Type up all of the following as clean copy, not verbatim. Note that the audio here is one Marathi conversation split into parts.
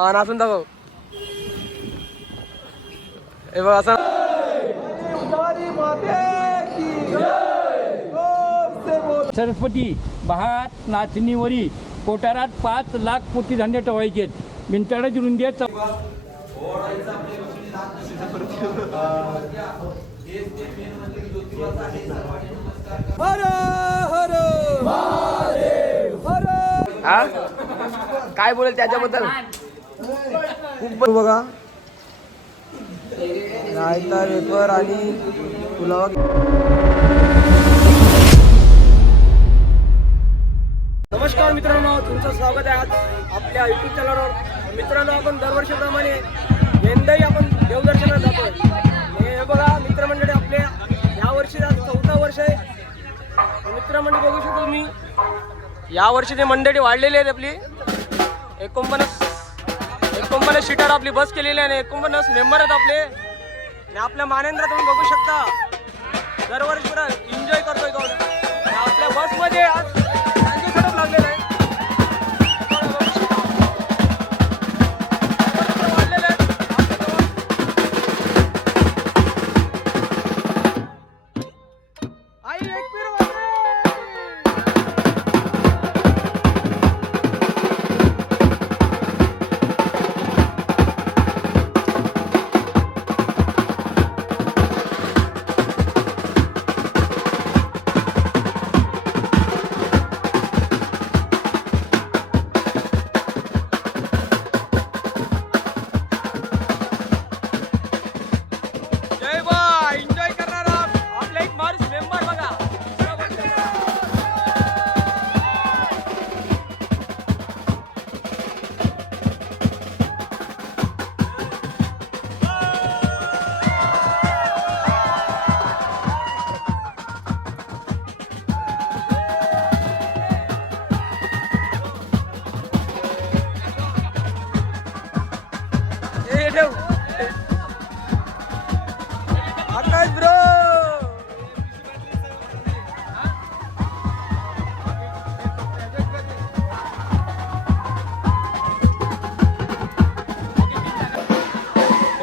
नाचून दाखव. हे बघ असं. सरस्वती बहात नाचणीवरी कोठारात 5 लाख पोती धान्य ठेवायचे. मिंटाळाची रुंदी आहे. हा काय बोलेल त्याच्याबद्दल खूप बघा. रायता वेपर आणि पुलावा. नमस्कार मित्रांनो, तुमचं स्वागत आहे आज आपल्या युट्यूब चॅनलवर. मित्रांनो, आपण दरवर्षीप्रमाणे यंदाही आपण देवदर्शनाला जातोय. हे बघा मित्रमंडळी, आपल्या या वर्षी 4था वर्ष आहे. मित्रमंडळी बघू शकतो तुम्ही, या वर्षी ते मंडळी वाढलेली आहेत. आपली 49 सीटर आपली बस केलेली आहे आणि 49 मेंबर आहेत आपले. आणि आपल्या मानेंद्र तुम्ही बघू शकता, दरवर्षी एन्जॉय करतोय तो. आपल्या बसमध्ये आज खडक लागलेलं आहे.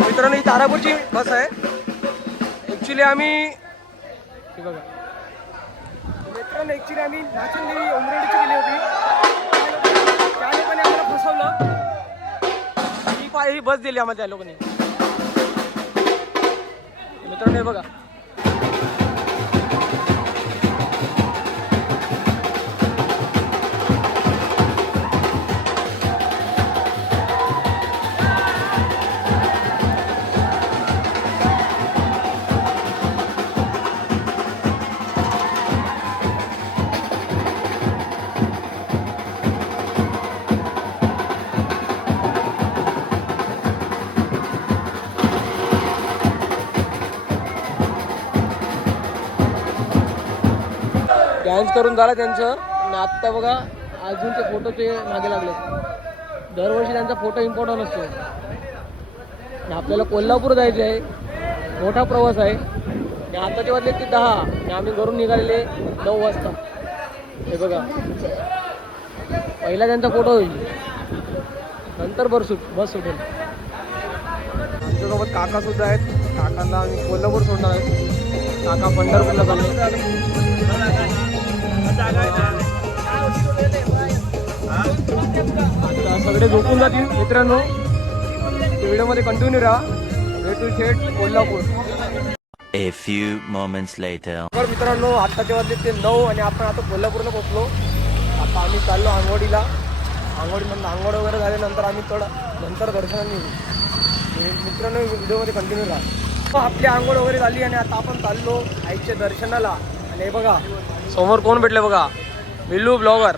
मित्रांनो, ही तारापूरची बस आहे. ॲक्च्युली आम्ही बघा मित्रांनो, ॲक्च्युली आम्ही नाचनदेवी उमरेडीची गेली होती. त्या लोकांनी आम्हाला फसवलं. ही बस दिली आम्हाला त्या लोकांनी. मित्रांनो हे बघा, डान्स करून झाला त्यांचं. आणि आत्ता बघा अजून ते फोटोचे मागे लागले. दरवर्षी त्यांचा फोटो इम्पॉर्टंट असतो. आणि आपल्याला कोल्हापूर जायचं आहे, मोठा प्रवास आहे. आणि आताचे वाजले ते 10 आणि आम्ही घरून निघालेले 9 वाजता. हे बघा, पहिला त्यांचा फोटो होईल, नंतर बस सुटेल. आमच्यासोबत काका सुद्धा आहेत. काकांना आम्ही कोल्हापूर सोडणार आहे. काका पंढरपूरला चालले. सगळे झोपून जातील मित्रांनो. व्हिडिओमध्ये कंटिन्यू राहा. भेटू थेट Kolhapur. A few moments later. तर मित्रांनो, आत्ताचे वाजले ते 9 आणि आपण आता कोल्हापूरला पोहोचलो. आता आम्ही चाललो आंघोळीला. आंघोळीमधून आंघोळ वगैरे झाल्यानंतर आम्ही नंतर दर्शनाला निघू. मित्रांनो, व्हिडिओमध्ये कंटिन्यू राहा. आपली आंघोळ वगैरे झाली आणि आता आपण चाललो आईच्या दर्शनाला. आणि हे बघा समोर कोण भेटले बघा, मिल्लू ब्लॉगर.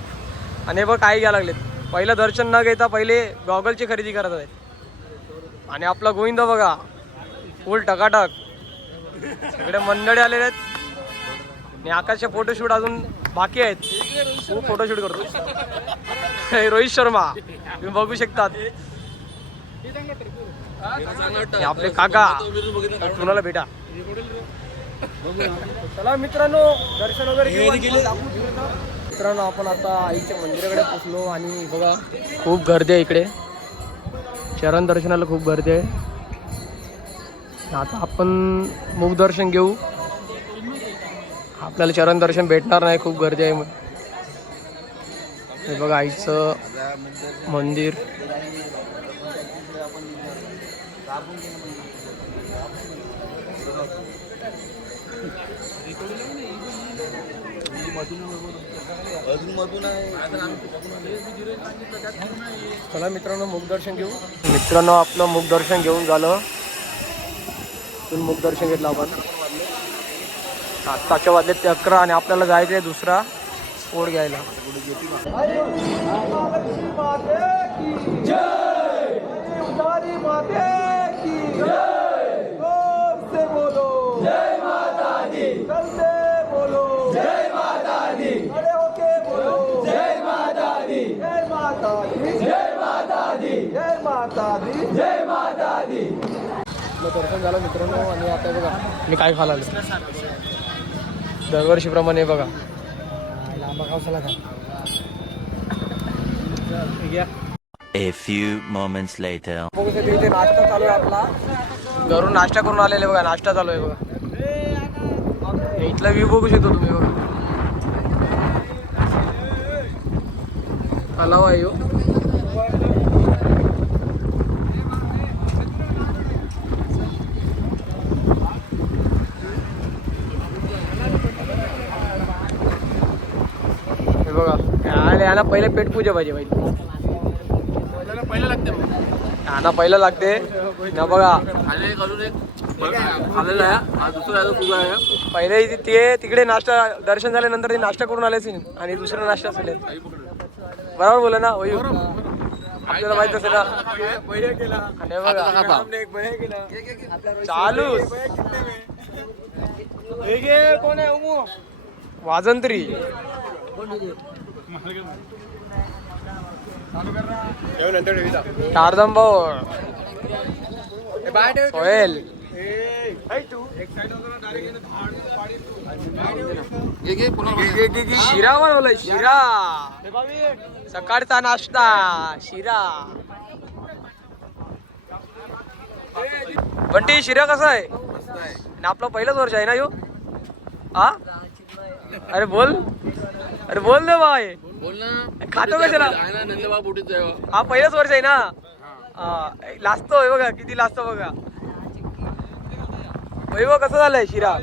आणि हे बघ काय घ्यायला लागलेत. पहिलं दर्शन न घेता पहिले गॉगलची खरेदी करत आहेत. आणि आपला गोविंद बघा फुल टकाटक. सगळे मंडळी आलेले आहेत. आणि आकाशचे फोटोशूट अजून बाकी आहेत. खूप फोटोशूट करतो रोहित शर्मा, तुम्ही बघू शकतात. आपले काका कुणाला भेटा. चला मित्रांनो, दर्शन वगैरे मित्रांनो, आपण आता आईच्या मंदिराकडे पोचलो. आणि बघा खूप गर्दी आहे इकडे. चरण दर्शनाला खूप गर्दी आहे. आता आपण मुख दर्शन घेऊ. आपल्याला चरण दर्शन भेटणार नाही, खूप गर्दी आहे. हे बघा आईचं मंदिर. चला मित्रांनो मुख दर्शन घेऊ. मित्रांनो आपलं मुख दर्शन घेऊन झालं. मुख दर्शन घेतलं आपण. आत्ताच्या वाजले ते 11 आणि आपल्याला जायचं आहे दुसरा स्पोर्ट घ्यायला. दर्शन झालं मित्रांनो. आणि आता बघा मी काय खायला आलो. दरवर्षीप्रमाणे बघा A few moments later. इथे नाश्ता चालू आहे आपला. घरून नाश्ता करून आलेले बघा. नाश्ता चालू आहे बघा. इथला व्ह्यू बघू शकतो तुम्ही बघा. तलाव आहे ह्यो. हे बघा याला पहिले पेटपूजा पाहिजे याला पहिलं लागते ना बघा. पहिले ते तिकडे नाश्ता दर्शन झाल्यानंतर ते नाश्ता करून आले आणि दुसरा नाश्ता असेल. बरोबर बोला ना वयू. आपल्याला माहित असेल ना. आणि बघा चालू कोण आहे वाजंत्री. शारदम भाऊ सोहेल शिरा बनवलाय. शिरा सकाळचा नाश्ता शिरा. बंटी शिरा कसा आहे ना. आपलं पहिलंच वर्ष आहे ना यो. हा अरे बोल दे बाय. खातो कशाला. हा पहिलंच वर्ष आहे ना. लाजतोय बघा किती लाजतो बघा. वैभव कसं झालंय शिरा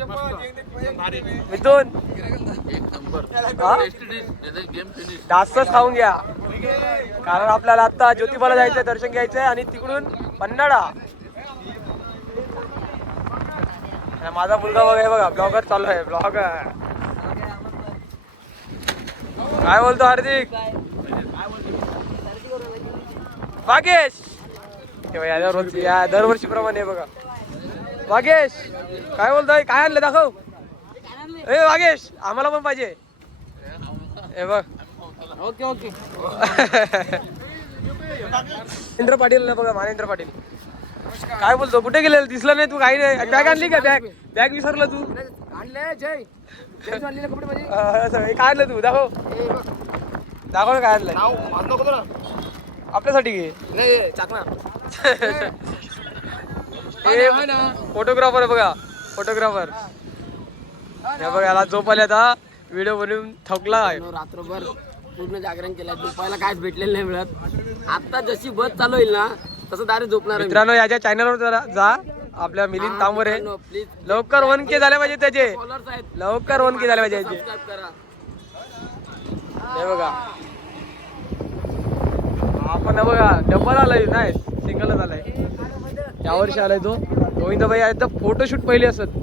मिथून. जास्तच खाऊन घ्या कारण आपल्याला आता ज्योतिबाला जायचंय दर्शन घ्यायचंय आणि तिकडून पन्हाळा. माझा मुलगा बघा बघा ब्लॉगर चालू आहे. ब्लॉगर काय बोलतो हार्दिक. भागेश या दरवर्षी प्रमाणे बघा. भागेश काय बोलतोय. काय आणलं दाखव. ए भागेश आम्हाला पण पाहिजे. हे बघ ओके ओके. मानेंद्र पाटील ना बघा. मानेंद्र पाटील काय बोलतो. कुठे गेलेलं दिसलं नाही तू. काही नाही. बॅग आणली का. बॅग विसरलं तू. जय कपडे काय आणलं तू. दाखव दाखव काय आणलंय. आपल्यासाठी घे. फोटोग्राफर आहे बघा. फोटोग्राफर हे बघा. याला झोप आली आता. व्हिडिओ बनवून थकला आहे. रात्रभर पूर्ण जागरण केलं. झोपायला काहीच भेटलेलं नाही मिळत. आता जशी बस चालू होईल ना तसं दारे झोपणार. मित्रांनो याच्या चॅनलवर जरा जा. आपल्या मिलिंद तांबरे लवकर 1K झाले पाहिजे त्याचे. लवकर 1K झाले पाहिजे त्याचे. हे बघा आपण बघा डबल आलाय नाही सिंगलच आलाय. यावर्षी आलाय तो गोविंदभाई. आता फोटोशूट पहिले असत.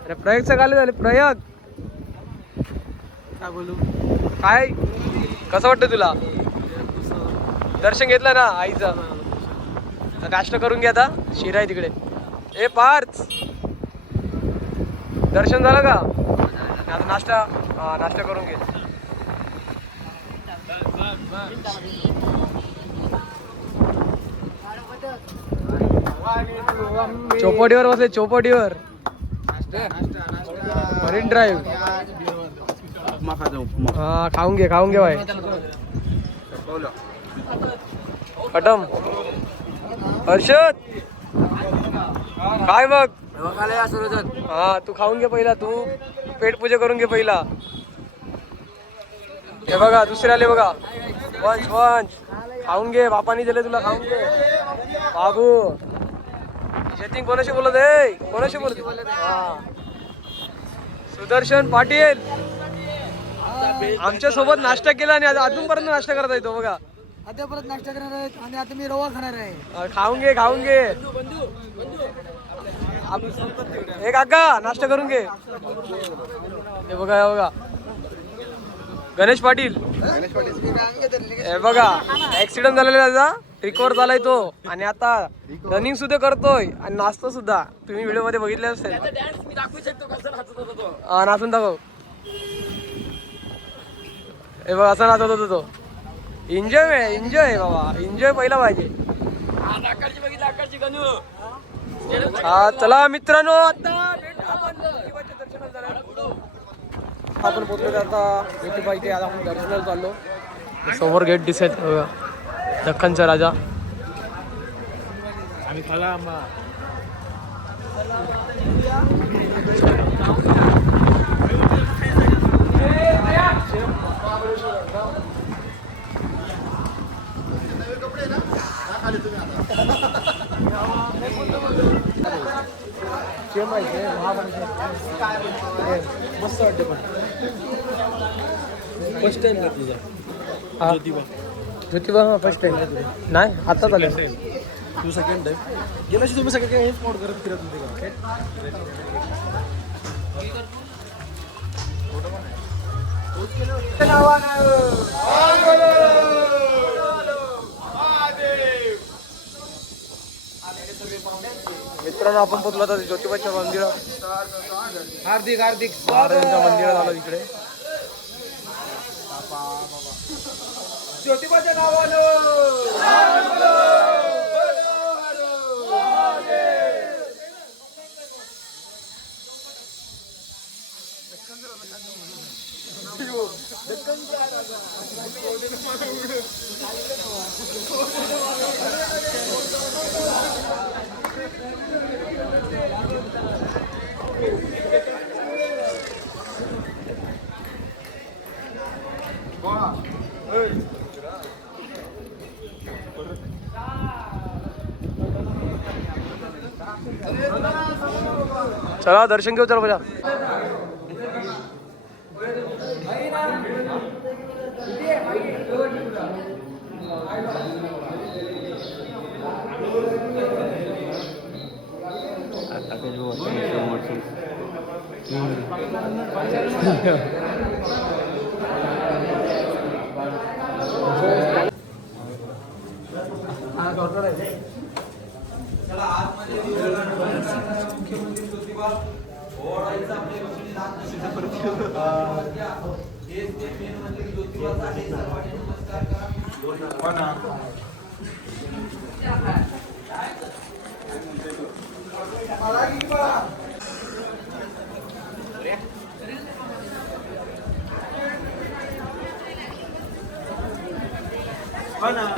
अरे प्रयोगचं काय झाले. प्रयोग काय बोलू. काय कसं वाटतं तुला. दर्शन घेतलं ना आईचं. नाश्ता करून घ्या आता. शिरा आहे तिकडे. ए पार्थ दर्शन झालं का. आता नाश्ता करून घे. चौपाटीवर बसले. चौपाटीवर मरीन ड्राईव्ह. हा खाऊन घे भाई. खटम. हर्षद काय बघ. हा तू खाऊन घे पहिला, तू पेट पूजा करून घे पहिला. हे बघा दुसरे आले बघा. वंश वंश खाऊन घे, बापानी दिले तुला, खाऊन घे. बाबू शेटिंग कोणाशी बोलत आहे, कोणाशी बोलत. हा सुदर्शन पाटील आमच्या सोबत नाश्ता केला आणि अजूनपर्यंत नाश्ता करता येतो बघा. आता परत नाश्ता करणार आहे आणि आता मी रवा खाणार आहे. खाऊन घे खाऊन घे. एक काका नाश्ता करून घे. हे बघा हे बघा गणेश पाटील. हे बघा ऍक्सिडेंट झालेला त्याचा, रिकवर झालाय तो आणि आता रनिंग सुद्धा करतोय आणि नाचतो सुद्धा. तुम्ही व्हिडिओ मध्ये बघितले असेल. हा नाचून दाखव. हे बघ असा नाचत होता तो. एन्जॉय एन्जॉय बाबा, एन्जॉय पहिला पाहिजे. हा चला मित्रांनो, आता आपण पोहोचलो. आता ज्योतिबा इथे आता आपण दर्शनाला चाललो. समोर गेट दिसत बघा, दख्खनचा राजा. मस्त वाटते पण. फर्स्ट टाइम का तुझा ज्योतिबा? ज्योतिबा फर्स्ट टाइम नाही, आता चालेल. तू सेकंड टाइम गेल्याशी तुम्ही सगळे काही हेच मोड करत फिरत होते का? मित्रांनो आपण पोहोचलो आता ज्योतिबाच्या मंदिरात. हार्दिक हार्दिक महाराजांच्या मंदिरात आलो इकडे. ज्योतिबाच्या नावानं. चला दर्शन घेऊ. चला बजा.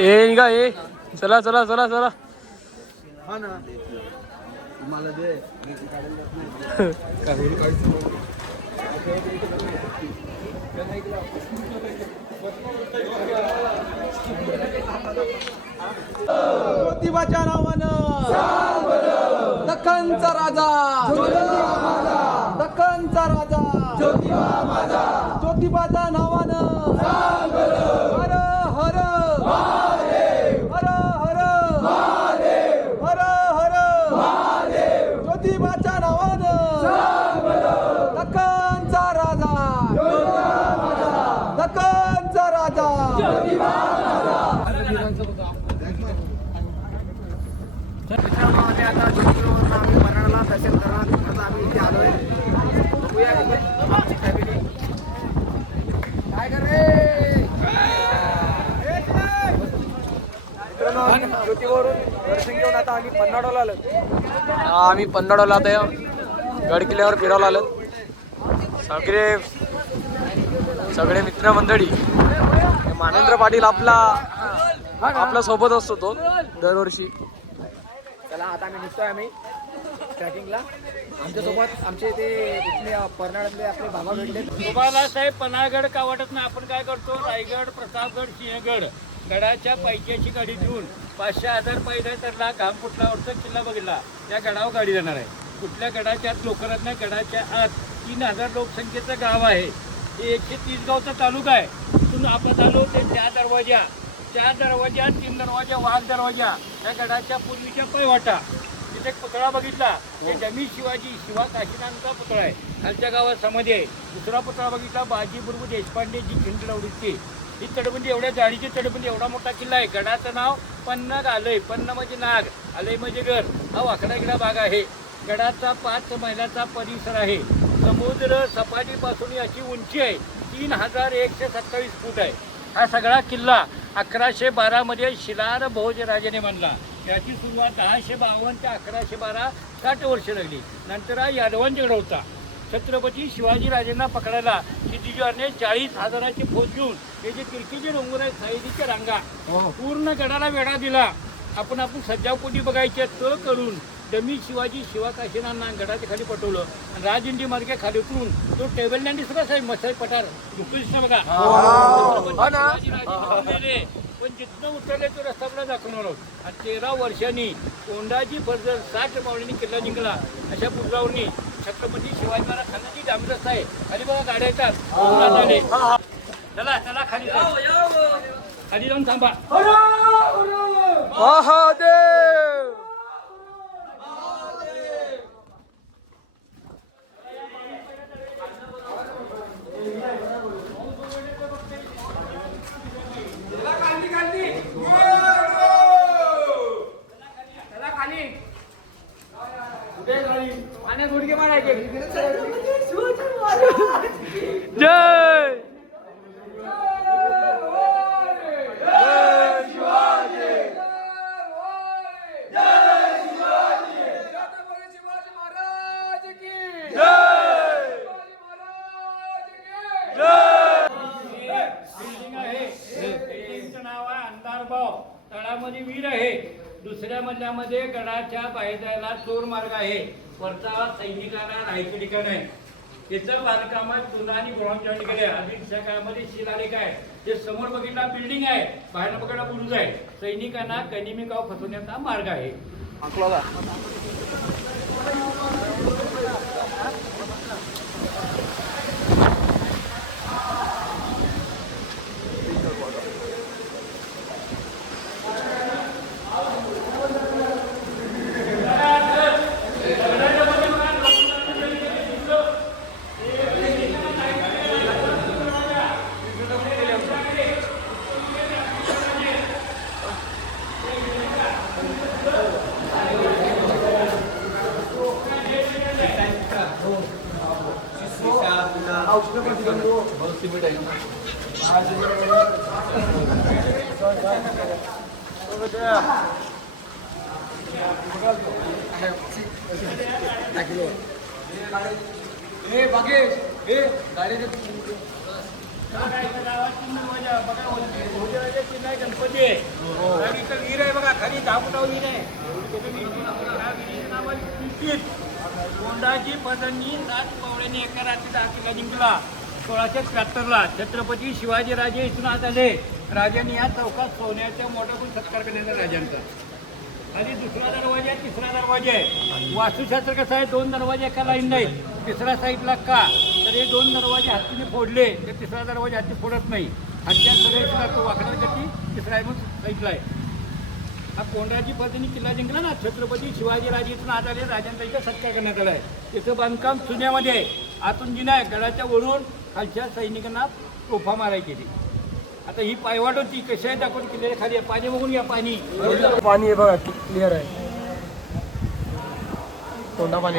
ए निघा ए. चला चला चला चला. हा ना मला दे. ज्योतिबाच्या नावानं दख्खनचा राजा. दख्खनचा राजा ज्योतिबाच्या नावानं. हर हर हर हर हर हर ज्योतिबाच्या नावानं. दख्खनचा राजा. दख्खनचा राजा. आता ज्योतिबावरून आम्ही मराठा दर्शन करणार. आता आम्ही इथे आलोय. बघूया आमची फॅमिली काय करे. ज्योतिबावरून दर्शन घेऊन आता आम्ही पन्हाळला आलो. आम्ही पन्हाळला आता गड किल्ल्यावर फिरायला आलो. सगळे मित्रमंडळी. मानेंद्र पाटील आपला आपल्या सोबत असतो तो दरवर्षी. चला आता आम्ही निघतोय आम्ही ट्रॅकिंगला. आमच्यासोबत आमचे ते इथले परनाळ्यातले आपले बाबा भेटले. तुम्हाला साहेब पन्हाळगड का वाटत नाही. आपण काय करतो, रायगड, प्रतापगड, सिंहगड गडाच्या पायथ्याची गाडी घेऊन 500-1000 पायथ्या तरला घाम फुटल्यावरचा किल्ला बघितला, त्या गडावर गाडी जाणार आहे. कुठल्या गडाच्या आत लोकरात नाही, गडाच्या आत 3000 लोकसंख्येचं गाव आहे. हे 130 गावचा तालुका आहे. तिथून आपण आलो ते 4 दरवाजा, 3 दरवाजा, वाघ दरवाजा, त्या गडाच्या पूर्वीच्या पैवाटा. तिथे एक पुतळा बघितला, ते जमी शिवाजी, शिवा काशीनाथचा पुतळा आहे, खालच्या गावात समाधी आहे. दुसरा पुतळा बघितला बाजी बुरबू देशपांडेची खिंडलवडीची. ही तटबंदी एवढ्या जाडीची तटबंदी, एवढा मोठा किल्ला आहे. गडाचं नाव पन्नग आलंय. पन्न म्हणजे नाग, आलंय म्हणजे घर. हा वाकडा गिडा भाग आहे. गडाचा 5 मैलाचा परिसर आहे. समुद्र सपाटीपासून याची उंची आहे 3127 फूट आहे. हा सगळा किल्ला 1112 मध्ये शिलार भोज राजाने बांधला. याची सुरुवात 1052 ते 1112, 60 वर्ष लागली. नंतर हा यादवांच्याकडे होता. छत्रपती शिवाजीराजांना पकडायला शिवाजीने 40,000ची फौज घेऊन हे जे किरकीचे डोंगर आहेत, साईडीच्या रांगा, पूर्ण गडाला वेढा दिला. आपण सज्जावपोटी बघायचे तो करून डमी शिवाजी शिवा काशीनाथांना गडाच्या खाली पटवलं आणि राजइंडी मार्गे खाली उतरून तो टेबल लँड दिसला साहेब, मसाई पठार दुखलीस बघा. पण जिथनं उतरले तो रस्ता आपला दाखवणार आहोत. आणि 13 वर्षांनी कोंडाजी फर्जर 60 मावळींनी किल्ला जिंकला. अशा पुतळावरनी छत्रपती शिवाजी महाराज खाण्याची डांबी रस्ता आहे. खाली बघा गाड्या येतात आले. चला चला खाली खाली जाऊन थांबा. महादेव जय तळामध्ये वीर आहे. दुसऱ्या मधल्यामध्ये गडाच्या बाहेर जायला चोर मार्ग आहे. वरचा सैनिकांना राहायचं ठिकाण आहे. याचं बांधकामात चुना आणि गोळांच्या ठिकाणी आधीच्या काळामध्ये शिलालेख आहे. ते समोर बघितला बिल्डिंग आहे, बाहेर बघा बुरुज आहे. सैनिकांना गनिमी गाव फसवण्याचा मार्ग आहे. गणपती आहे. वीर आहे बघा, खाली 10 फुटावर वीर आहे. कोंडाजी पदांनी 7 पावड्यांनी एका रात्री 10 किल्ला जिंकला. 1673ला छत्रपती शिवाजीराजे इथून आत आले. राजांनी या चौकात सोन्याच्या मोठा सत्कार करण्याचा राजांचा. खाली दुसरा दरवाजा, तिसरा दरवाजा आहे. वास्तुशास्त्र कसं आहे, 2 दरवाजे एका लाईन नाही. तिसऱ्या साईडला का तर हे 2 दरवाजे हत्तीने फोडले तर तिसरा दरवाजा हत्ती फोडत नाही. हत्या सगळ्या तो वाकडा गती तिसरा आहे म्हणून साईडला आहे. हा कोंडाजी पद्धतीने किल्ला जिंकला ना. छत्रपती शिवाजीराजे इथून आत आले. राजांचा इथं सत्कार करण्यात आला आहे. त्याचं बांधकाम चुन्यामध्ये आहे. आतून जिना आहे. गडाच्या वरून खालच्या सैनिकांना तोफा मारायची ती. आता ही पायवाट होती. कशी आहे दाखवून किल्ल्याच्या खाली आहे. पाणी बघून घ्या. पाणी आहे बघा, क्लिअर आहे. कोंडा पाणी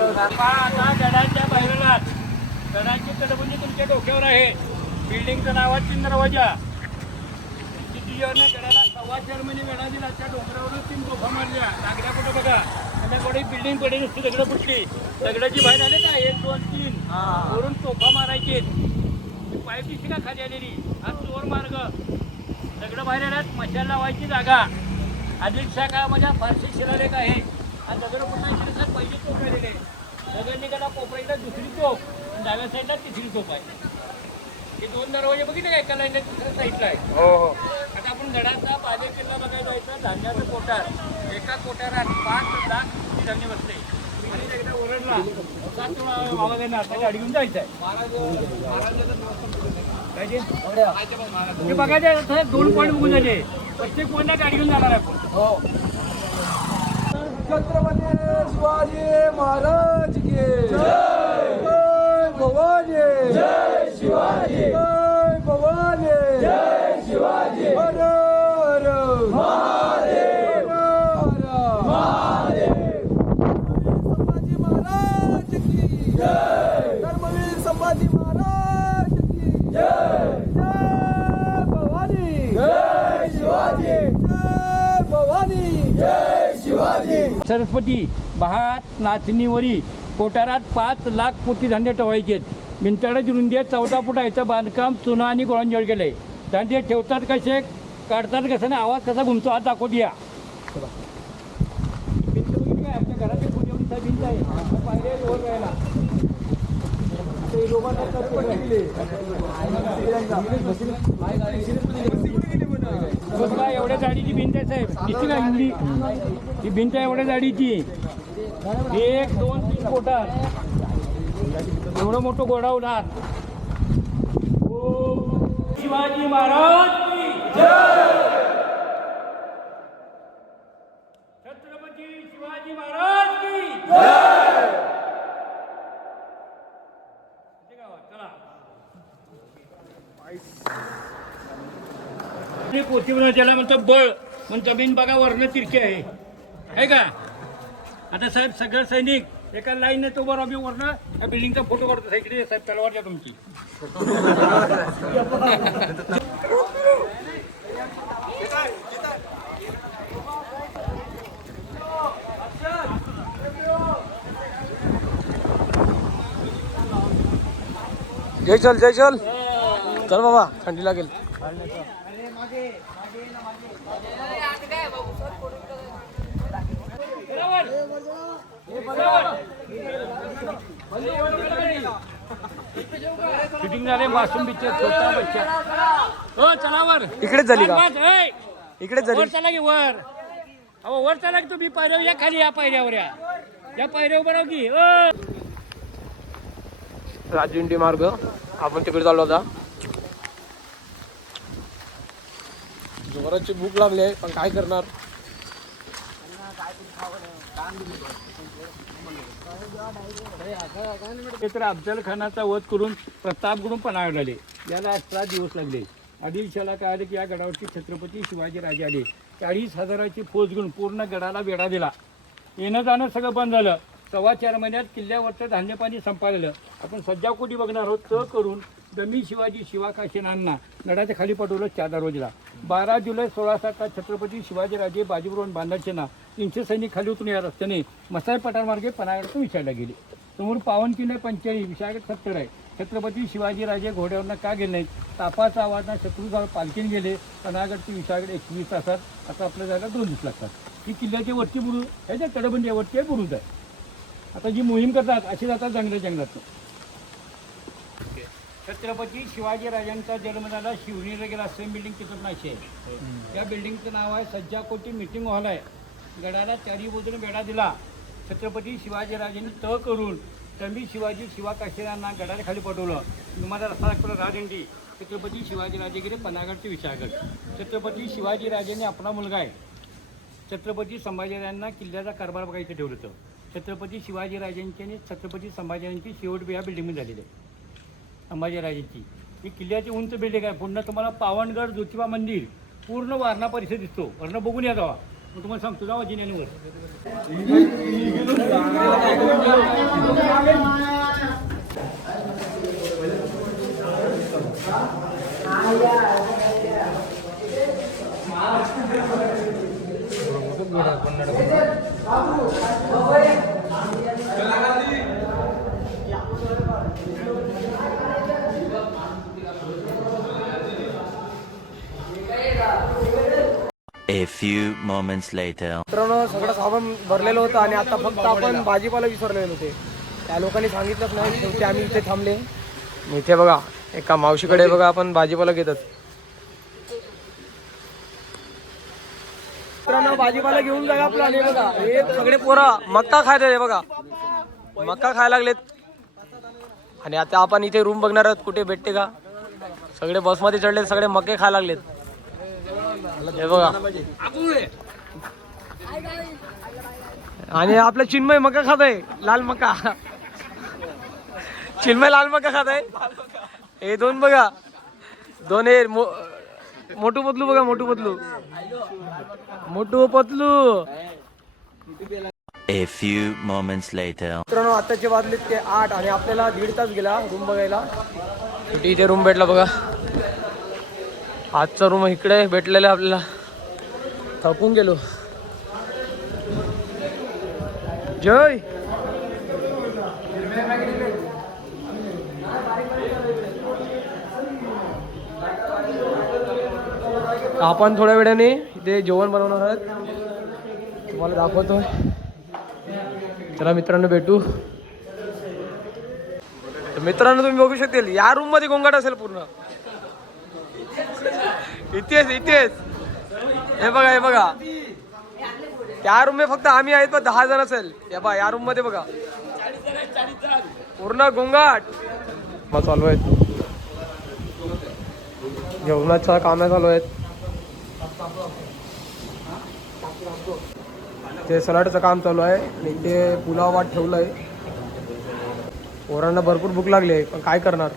आता गडाच्या बाहेरला गडाची तटबंदी तुमच्या डोक्यावर आहे. बिल्डिंगचं नाव आहे 3 दरवाजा. गडाला 4.25 महिने वेळा दिला. त्या डोंगरावरून 3 तोफा मारल्या. लागल्या कुठं बघा. त्याच्याकडे बिल्डिंग पडली नुसती दगडं फुटली. दगडाची बाहेर आले का 1, 2, 3 वरून तोफा मारायचे. पाईप दिसली का खाली आलेली. हा चोर मार्ग. दगड बाहेर येण्यात मशाल लावायची जागा आधीच्या काळामध्ये फारशी शिलालेख आहे आणि दगड पुन्हा शिरसात पहिली तोफ राहिलेली आहे. दगड निघाला कोपऱ्याला दुसरी तोफ आणि डाव्या साईडला तिसरी तोफ आहे. हे 2 दरवाजे बघितले का एका लाईनला दुसऱ्या साईडला आहे. हो हो. आता आपण गडाचा पादे किल्ला बघायला जायचं धान्याचं कोठार एका कोठारात 5 लाख कोटी धान्य बसते. आणि एकदा ओरडला 7 वेळा आवाज येणार त्या गाडी घेऊन जायचं आहे. काय ते? हे बघायचं 2 पॉईंट बघून झाले प्रत्येक पॉईंटला गाडी घेऊन जाणार आहे आपण. हो. छत्रपती शिवाजी महाराज की जय. भवानी जय शिवाजी. जय भवानी जय शिवाजी. हर हर महादेव. हर महादेव. संभाजी महाराज की जय. धर्मवीर संभाजी महाराज की जय. जय भवानी जय शिवाजी. जय भवानी जय शिवाजी. सरस्वती भात नाचणीवरी कोठारात 5 लाख पोती धान्य ठेवायचे. भिंताडाची रुंदी आहे 14 फूट. याचं बांधकाम चुना आणि गोळांजळ केलं आहे. धान्य ठेवतात कसे काढतात कसं नाही आवाज कसा घुमतो आज दाखवत या. भिंत बघितली काय आपल्या घराच्या पुढे भिंत आहे पायऱ्या वर राहायला एवढ्या जाडीची भिंत आहे साहेब. दिसली का हिंदी ही भिंत एवढ्या जाडीची 1 2 3 कोठार एवढं मोठं गोडाऊन आत. शिवाजी महाराज की जय. छत्रपती शिवाजी महाराज की जय. चला पोथी म्हणून त्याला म्हणतं बळ म्हणून जमीन बघा वर्ण तिरकी आहे का. आता साहेब सगळं सैनिक एका लाईनने तो बरोबर आम्ही वर्ण या बिल्डिंगचा फोटो काढतो. इकडे साहेब तलवार द्या तुमची. जय चल जय चल. चल बाबा थंडी लागेल. शूटिंग झाले मासूम पिक्चर छोटा बच्चा. हो चला वर. इकडेच झाली का? इकडेच वर झाली. चला की वर. अहो वर चला की तुम्ही पायऱ्यावर या खाली या पायऱ्यावर या पायऱ्यावर बरोबर की. राजविंडी मार्ग आपण तिकडे चाललो होता. जोराची भूक लागली आहे पण काय करणार. ते तर अफजल खानाचा वध करून प्रतापगड पन्हाळ्यावर आले. याला 18 दिवस लागले. आदिलशाला काय आले की या गडावरती छत्रपती शिवाजी राजे आले. 40,000ची फौज घेऊन पूर्ण गडाला वेढा दिला. येणं जाणं सगळं बंद झालं. 4.25 महिन्यात किल्ल्यावरचं धान्य पाणी संपाळलं. आपण सज्जाकोटी बघणार आहोत. त करून दमी शिवाजी शिवाकाशीनांना गडाच्या खाली पाठवलं 4 दरवाजेला. 12 जुलै 1607 छत्रपती शिवाजीराजे बाजीप्रमाण बांधाचे 300 सैनिक खाली उतरून या रस्त्याने मसाई पठारमार्गे पन्हाळ्याकडे विचारला गेले. समोर पावनखिंड 45 विशाळगड 70 आहे. छत्रपती शिवाजीराजे घोड्यावरनं का गेले नाहीत. तापाचा आवाज शत्रूजवळ पालखीने गेले. पन्हाळगड ते विशाळगड 21 तासात. आता आपल्या जायला 2 दिवस लागतात. ही किल्ल्याची वरती बुरुज ह्याच्या तटबंदीवरती आहे बुरुज आहे. आता जी मोहीम करतात अशी जातात जंगलात. छत्रपती शिवाजीराजांचा जन्म झाला शिवनेरीला गेला. सेम बिल्डिंग तिथं नाशी आहे. त्या बिल्डिंगचं नाव आहे सज्जाकोटी मीटिंग हॉल आहे. गडाला 4 बाजूने वेढा दिला. छत्रपती शिवाजीराजांनी तह करून तंबी शिवाजी शिवाकाशीरांना गडाला खाली पाठवलं. तुम्हाला रस्ता लागतो राजंडी. छत्रपती शिवाजीराजे गेले पन्हाळगड ते विशाळगड. छत्रपती शिवाजीराजेंनी आपला मुलगा आहे छत्रपती संभाजीराजांना किल्ल्याचा कारभार बघायचं ठेवलं होतं. छत्रपती शिवाजीराजांची आणि छत्रपती संभाजीराजांची शेवट या बिल्डिंगमध्ये झालेली आहे. संभाजीराजांची ही किल्ल्याची उंच बिल्डिंग आहे. पुन्हा तुम्हाला पावनगड ज्योतिबा मंदिर पूर्ण वारणा परिसर दिसतो. वर्ण बघून या जावा. मग तुम्हाला सांगतो जावा जिन्यावर. A few moments later. मित्रांनो सगळं सामान भरलेलं होतं आणि आता फक्त आपण भाजीपाला विसरलेले होते. त्या लोकांनी सांगितलंच नाही, शेवटी आम्ही इथे थांबले. इथे बघा एका मावशीकडे बघा आपण भाजीपाला घेतात. मित्रांनो भाजीपाला घेऊन जागा आपला आणि बघा हे सगळे पोरं मक्का खायचे आहे बघा, मक्का खायला लागलेत. आणि आता आपण इथे रूम बघणार आहोत कुठे भेटते का. सगळे बसमध्ये चढले, सगळे मक्के खायला लागलेत. हे बघा आणि आपलं चिन्मय मका खात आहे, लाल मका. चिन्मय लाल मका खात आहे. हे दोन बघा, दोन हे मोठू पतलू बघा, मोठू Patlu, मोठू Patlu. A few moments later. मित्रांनो आताचे वाजले ते 8 आणि आपल्याला 1.5 तास गेला रूम बघायला. शेवटी इथे रूम भेटला बघा. आजचा रूम इकडे भेटलेला आपल्याला. थकून गेलो. जय आपण थोड्या वेळाने इथे जेवण बनवणार आहोत, तुम्हाला दाखवतो. चला मित्रांनो भेटू. तर मित्रांनो तुम्ही बघू शकतील या रूम मध्ये गोंगाट असेल पूर्ण. इथेच इथेच हे बघा, हे बघा त्या रूम मध्ये फक्त आम्ही आहेत पण 10 जण असेल. हे बघा या रूम मध्ये बघा पूर्ण गोंगाट. मग चालू आहेत जेवणाच्या कामं चालू आहेत. ते सलाडचं काम चालू आहे आणि ते पुलाव वाट ठेवलं आहे. पोरांना भरपूर भूक लागली आहे पण काय करणार.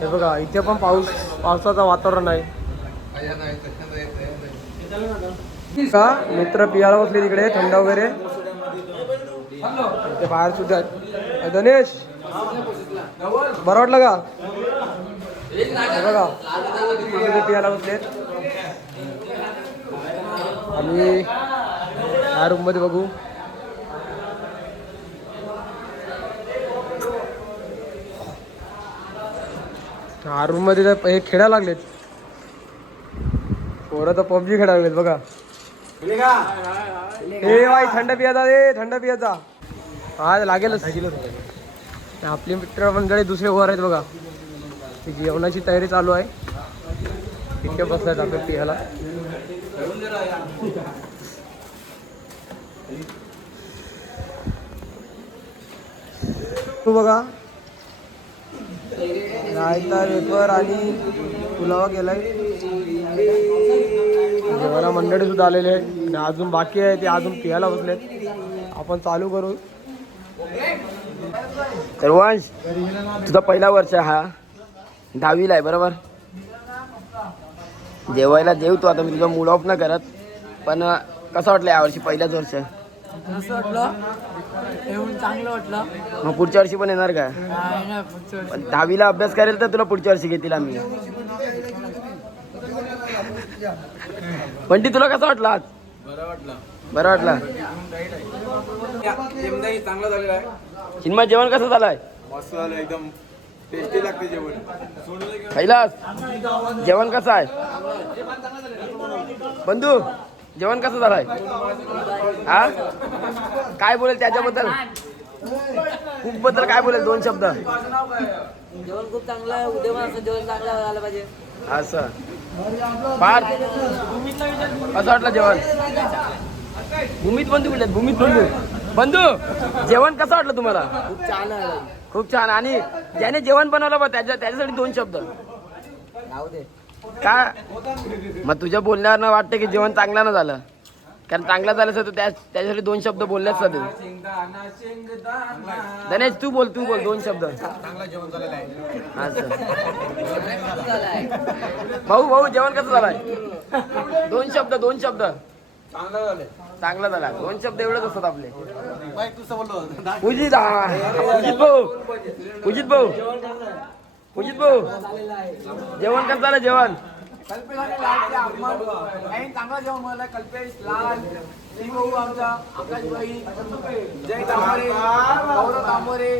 हे बघा इथे पण पावसाचं वातावरण आहे का. मित्र पियाला बसले तिकडे थंड वगैरे. ते बाहेर सुद्धा आहेत. गणेश बरं वाटलं का. हे बघा तिथे पियाला बसलेत. आणि या रूम मध्ये बघू हा रूम मध्ये हे खेळायला लागलेत पोरं, तर पबजी खेळायला लागलेत बघा. हे बाई थंड पियाचा, रे थंड पियाचा. हा लागेलच. आपली मित्र मंडळी दुसरे वर आहेत बघा. जेवणाची तयारी चालू आहे. इतके बसलायत आपल्या पियाला. तू बघा रायता वेपर आणि पुलावा केलाय. जेवायला मंडळी सुद्धा आलेले आहेत आणि अजून बाकी आहे ते अजून पियाला बसलेत. आपण चालू करू. सर्वांश तुझा पहिला वर्ष हा 10वीला आहे बरोबर. जेवायला जेव तू. आता मी तुझा मूड ऑफ नाही करत पण कसं वाटलं यावर्षी पहिल्याच वर्ष. असं वाटलं येऊन चांगलं वाटलं. मग पुढच्या वर्षी पण येणार का. पण 10वीला अभ्यास करेल तर तुला पुढच्या वर्षी घेतील आम्ही. पण ती तुला कसं वाटलं आज. बरं वाटलं. चांगला झालेला आहे. चिन्मय जेवण कसं झालंय. मस्त झालं, एकदम टेस्टी लागते जेवण. कैलास जेवण कसं आहे. बंधू जेवण कसं झालंय. हा काय बोलेल त्याच्याबद्दल. कुक बद्दल काय बोलेल 2 शब्द. जेवण खूप चांगलं आहे. उद्या पण असं जेवण चांगलं झालं पाहिजे. असं फार कसं वाटलं जेवण. भूमीत बंधू कुठे. भूमीत बंधू बंधू जेवण कसं वाटलं तुम्हाला. खूप छान आहे. खूप छान. आणि ज्याने जेवण बनवलं बघ त्याच्यासाठी 2 शब्द. राहू दे. का मग तुझ्या बोलण्यावर वाटतं की जेवण चांगलं ना झालं. कारण चांगलं झालं असं तू त्याच्यासाठी 2 शब्द बोललेच तू. गणेश तू बोल 2 शब्द. असं भाऊ जेवण कसं झालंय. 2 शब्द. चांगलं झालं. 2 शब्द एवढंच असतात आपले. पुजित भाऊ जेवण कसं झालं. जेवण चांगला जेवण मला. कल्पेश, लाल, भाऊ आमचा, आकाशबाई, जय तांबरे, गौरव तांबरे,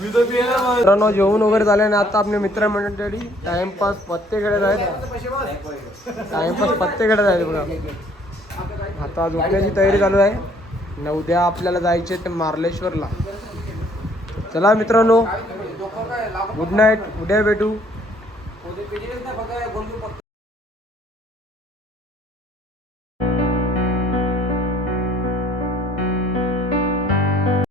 मित्रांनो जेवण वगैरे झाले आणि आता आपले मित्र मंडळी टाइमपास पत्ते खेळत आहेत. टाइमपास पत्ते खेळत आहेत बघा. आता झोपण्याची तयारी चालू आहे आणि उद्या आपल्याला जायचे ते मार्लेश्वरला. चला मित्रांनो, गुड नाईट. उद्या भेटू.